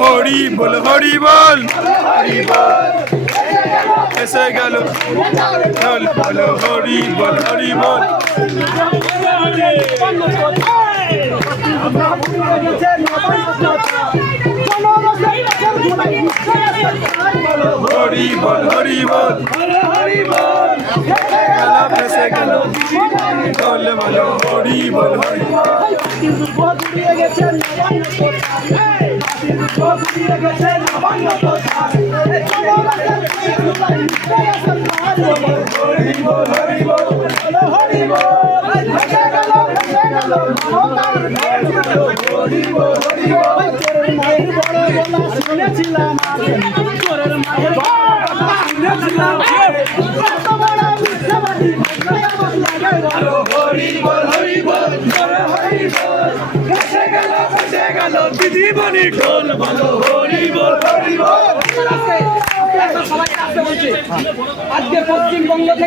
হরি বল হরি বল এসে গেল বল বল হরি বল হরি বল হরি বল হরি বল এসে গেল বল বল হরি বল হরি শুনেছিলাম দিদি বনি ঢোল বলো হরি বল আজকে পশ্চিমবঙ্গ থেকে